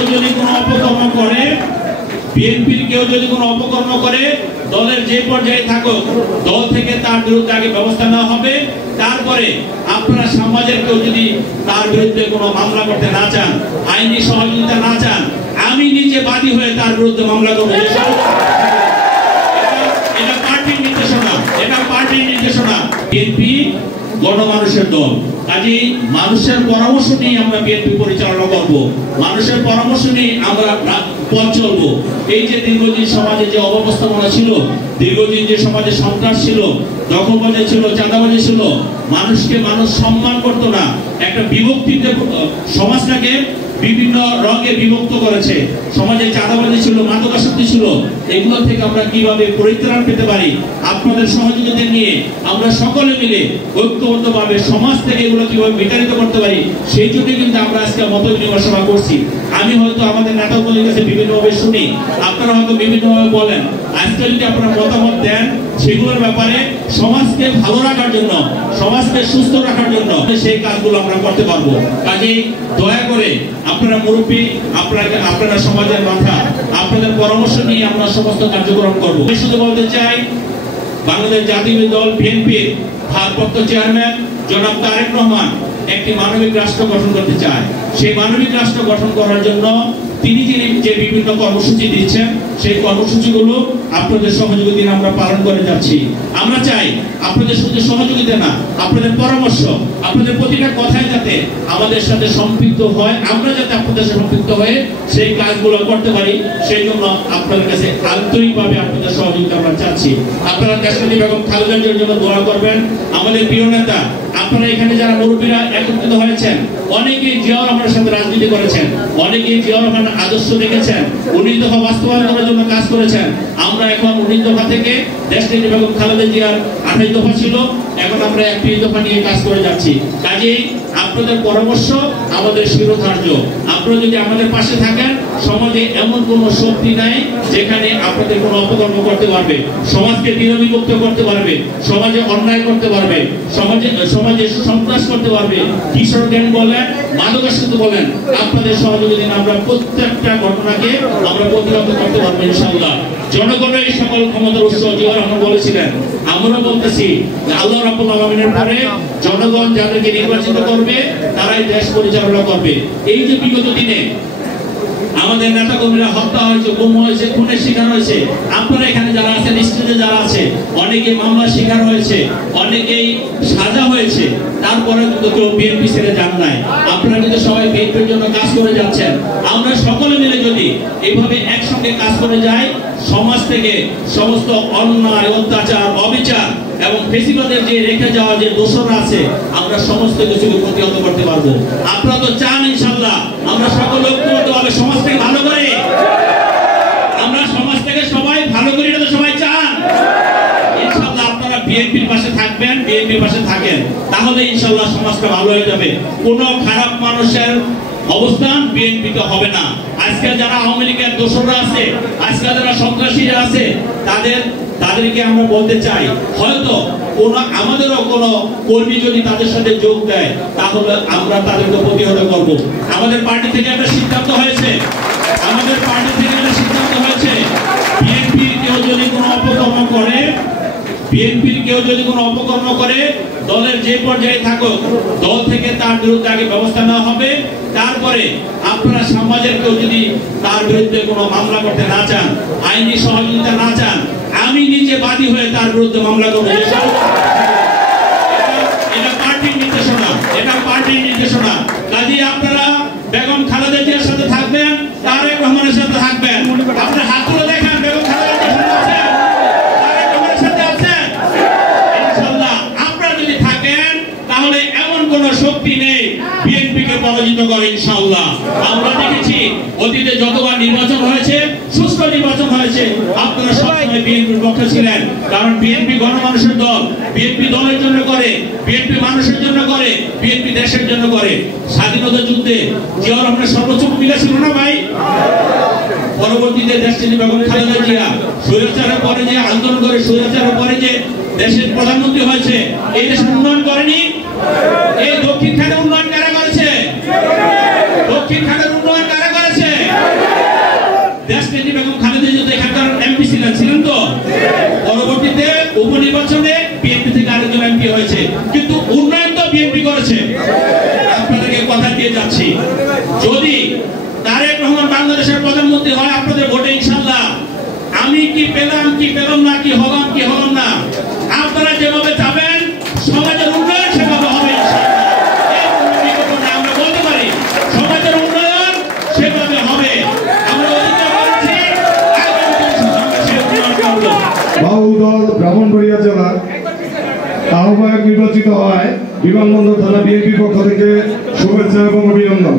কেউ যদি কোনো অপকর্ম করে, বিএনপির কেউ যদি কোনো অপকর্ম করে, দলের যে পর্যায়ে থাকুক, দল থেকে তার বিরুদ্ধে আগে ব্যবস্থা নেওয়া হবে। তারপরে আপনারা সমাজের কেউ যদি তার বিরুদ্ধে কোনো মামলা করতে না চান, আইনি সহযোগিতা না চান, আমি নিজে বাদী হয়ে তার বিরুদ্ধে মামলা করবো। এটা পার্টির নির্দেশনা, এটা পার্টির নির্দেশনা। বিএনপি গণমানুষের দল, কাজেই মানুষের পরামর্শ নিয়ে আমরা বিএনপি পরিচালনা করব, মানুষের পরামর্শ নিয়ে আমরা পথ চলবো। এই যে দীর্ঘদিন সমাজে যে অব্যবস্থাপনা ছিল, দীর্ঘদিন যে সমাজে সন্ত্রাস ছিল, দখলবাজি ছিল, চাঁদাবাজি ছিল, মানুষকে মানুষ সম্মান করতো না, একটা বিভক্তিতে সমাজটাকে বিভিন্ন রঙে বিভক্ত করেছে, সমাজে চাঁদাবাজি ছিল, মাদকাসক্তি ছিল, এগুলো থেকে আমরা কিভাবে পরিত্রাণ পেতে পারি, আপনাদের সহযোগিতা নিয়ে আমরা সকলে মিলে ঐক্যবদ্ধভাবে সমাজ থেকে এগুলো কিভাবে বিতাড়িত করতে পারি, সেই জন্য কিন্তু আমরা আজকে মত বিনিময় সভা করছি। আমি হয়তো আমাদের নেতাগুলির কাছে বিভিন্নভাবে শুনি, আপনারা হয়তো বিভিন্নভাবে বলেন। আজকে যদি আপনারা মতামত দেন সেগুলোর ব্যাপারে, সমাজকে ভালো রাখার জন্য, সমাজকে সুস্থ রাখার জন্য সেই কাজগুলো আমরা করতে পারবো। কাজেই দয়া করে আপনারা মুরব্বী, আপনারা সমাজের মাথা, আপনাদের পরামর্শ নিয়ে আমরা সমস্ত কার্যক্রম করবো। আমি শুধু বলতে চাই, বাংলাদেশ জাতীয় দল বিএনপির ভারপ্রাপ্ত চেয়ারম্যান জনাব তারেক রহমান একটি মানবিক রাষ্ট্র গঠন করতে চায়। সেই মানবিক রাষ্ট্র গঠন করার জন্য তিনি যে বিভিন্ন কর্মসূচি দিচ্ছেন, সেই কর্মসূচিগুলো আপনাদের সহযোগিতা আমরা পালন করে যাচ্ছি। আমরা চাই আপনাদের শুধু সহযোগিতা না, আপনাদের পরামর্শ, আপনাদের প্রতিটা কথাই যাতে আমাদের সাথে সম্পৃক্ত হয়, আমরা যাতে আপনাদের সাথে সম্পৃক্ত হয়ে সেই কাজগুলো করতে পারি, সেই জন্য আপনাদের কাছে আন্তরিকভাবে আপনাদের সহযোগিতা আমরা চাচ্ছি। আপনারা দেশনেত্রী বেগম খালেদা জিয়ার জন্য দোয়া করবেন। আমাদের প্রিয় নেতা, আপনারা এখানে যারা মুরব্বীরা একত্রিত হয়েছেন, অনেকেই জিয়াউর রহমানের সাথে রাজনীতি করেছেন, অনেকেই জিয়াউর রহমানের আদর্শ দেখেছেন, 19 দফা বাস্তবায়ন করার জন্য কাজ করেছেন। আমরা এখন 19 দফা থেকে দেশনেত্রী বেগম খালেদা জিয়ার 28 দফা ছিল, এখন আমরা 31 দফা নিয়ে কাজ করে যাচ্ছি। কাজেই আপনাদের পরামর্শ আমাদের শিরোধার্য। আপনারা যদি আমাদের পাশে থাকেন, সমাজে এমন কোনো শক্তি নাই যেখানে আপনাদের কোনো অপকর্ম করতে পারবে, সমাজকে বিভক্ত করতে পারবে, সমাজে অন্যায় করতে পারবে, সমাজে সন্ত্রাস করতে পারবে, কিশোর গ্যাং বলেন, মাদকাসক্তি বলেন। আপনাদের সহযোগিতা আমরা প্রত্যেকটা ঘটনাকে আমরা প্রতিহত করতে পারবো ইনশাআল্লাহ। জনগণের এই সকল ক্ষমতার উৎস জিয়াউর রহমান বলেছিলেন, আমরা বলতেছি যে আল্লাহ রাব্বুল আলামিনের পরে জনগণ যাদেরকে নির্বাচিত করবে তারাই দেশ পরিচালনা করবে। এই যে বিগত দিনে আমাদের নেতা কর্মীরা হত্যা হয়েছে, গুম হয়েছে, খুনের শিকার হয়েছে, আপনারা এখানে যারা আছেন, স্টেজে যারা আছে, অনেকে মামলার শিকার হয়েছে, অনেকেই সাজা হয়েছে, তারপরে কিন্তু কেউ বিএনপি ছেড়ে যান নাই। আপনারা কিন্তু সবাই বিএনপির জন্য কাজ করে যাচ্ছেন। আমরা সকলে মিলে যদি এইভাবে একসঙ্গে কাজ করে যাই, সমাজ থেকে সমস্ত অন্যায়, অত্যাচার, অবিচার এবং ফেসিবাদের যে রেখে যাওয়া যে দোষরা আছে, আমরা সমস্ত কিছুকে প্রতিহত করতে পারবো। আপনারা তো চান ইনশাআল্লাহ আমরা সকলে ঐক্যবদ্ধভাবে সমাজ থেকে ভালো করে, আমরা সমাজ থেকে সবাই ভালো করি, এটা তো সবাই চান। ইনশাআল্লাহ আপনারা বিএনপির পাশে থাকবেন, বিএনপির পাশে থাকেন, তাহলে ইনশাআল্লাহ সমাজটা ভালো হয়ে যাবে। কোনো খারাপ মানুষের অবস্থান বিএনপিতে হবে না। আজকে যারা আওয়ামী লীগের দোসররা আছে, আজকে যারা সন্ত্রাসীরা আছে, তাদেরকে আমরা বলতে চাই, হয়তো আমাদেরও কোনো কর্মী যদি তাদের সাথে যোগ দেয়, তাহলে আমরা তাদেরকে প্রতিহত করব। আমাদের পার্টি থেকে একটা সিদ্ধান্ত হয়েছে, বিএনপির কেউ যদি কোনো অপকর্ম করে, দলের যে পর্যায়ে থাকুক, দল থেকে তার বিরুদ্ধে আগে ব্যবস্থা নেওয়া হবে। তারপরে আপনারা সমাজের কেউ যদি তার বিরুদ্ধে কোনো মামলা করতে না চান, আইনি সহযোগিতা না চান, আমি নিজে বাদী হয়ে তার বিরুদ্ধে মামলা করবো। এটা পার্টির নির্দেশনা, এটা পার্টির নির্দেশনা। কাজেই আপনারা বেগম খালেদা জিয়ার সাথে থাকবেন, তারেক রহমানের সাথে থাকবেন। আপনার হাত তুলে দেখেন, বেগম খালেদা জিয়ার সাথে আছেন, তারেক রহমানের সাথে আছেন। ইনশাআল্লাহ আপনারা যদি থাকেন, তাহলে এমন কোন শক্তি নেই বিএনপিকে পরাজিত করে ইনশাআল্লাহ। আমরা দেখেছি অতীতে যতবার নির্বাচন হয়েছে, সুষ্ঠু নির্বাচন হয়েছে, আপনারা সবসময় বিএনপির পক্ষে ছিলেন। কারণ বিএনপি গণমানুষের দল, বিএনপি দলের জন্য করে, বিএনপি মানুষের জন্য করে, বিএনপি দেশের জন্য করে। স্বাধীনতা যুদ্ধে জিয়াউর রহমানের সর্বোচ্চ ভূমিকা ছিল না ভাই? পরবর্তীতে দেশটি বেগম খালেদা জিয়া স্বৈরাচারের পরে যে আন্দোলন করে, স্বৈরাচারের পরে যে দেশের প্রধানমন্ত্রী হয়েছে, এই দেশের উন্নয়ন করেনি? এই দক্ষিণ খানের উন্নয়ন কারা করেছে? দক্ষিণ খানের উন্নয়ন কারা করেছে? দেশনেত্রী বেগম খালেদা জিয়া এখানকার এমপি ছিলেন তো, পরবর্তীতে উপনির্বাচনে বিএনপি থেকে আরেকজন এমপি হয়েছে, কিন্তু উন্নয়ন তো বিএনপি করেছে। আপনাদেরকে কথা দিয়ে যাচ্ছি, যদি তারেক রহমান বাংলাদেশের প্রধানমন্ত্রী হয় আপনাদের ভোটে ইনশাআল্লাহ, আমি কি পেলাম কি পেলাম না, কি হলাম কি হলাম না, আপনারা যেভাবে যাবেন সমাজের উন্নয়ন সেভাবে হবে ইনশাআল্লাহ। আমরা বলতে পারি সমাজের উন্নয়ন সেভাবে হবে। আমরা অধিকার করেছি বাউদল ব্রাহ্মণবাড়িয়া জেলার আহ্বায়ক নির্বাচিত হয় বিমানবন্দর থানা বিএনপির পক্ষ থেকে শুভেচ্ছা এবং অভিনন্দন।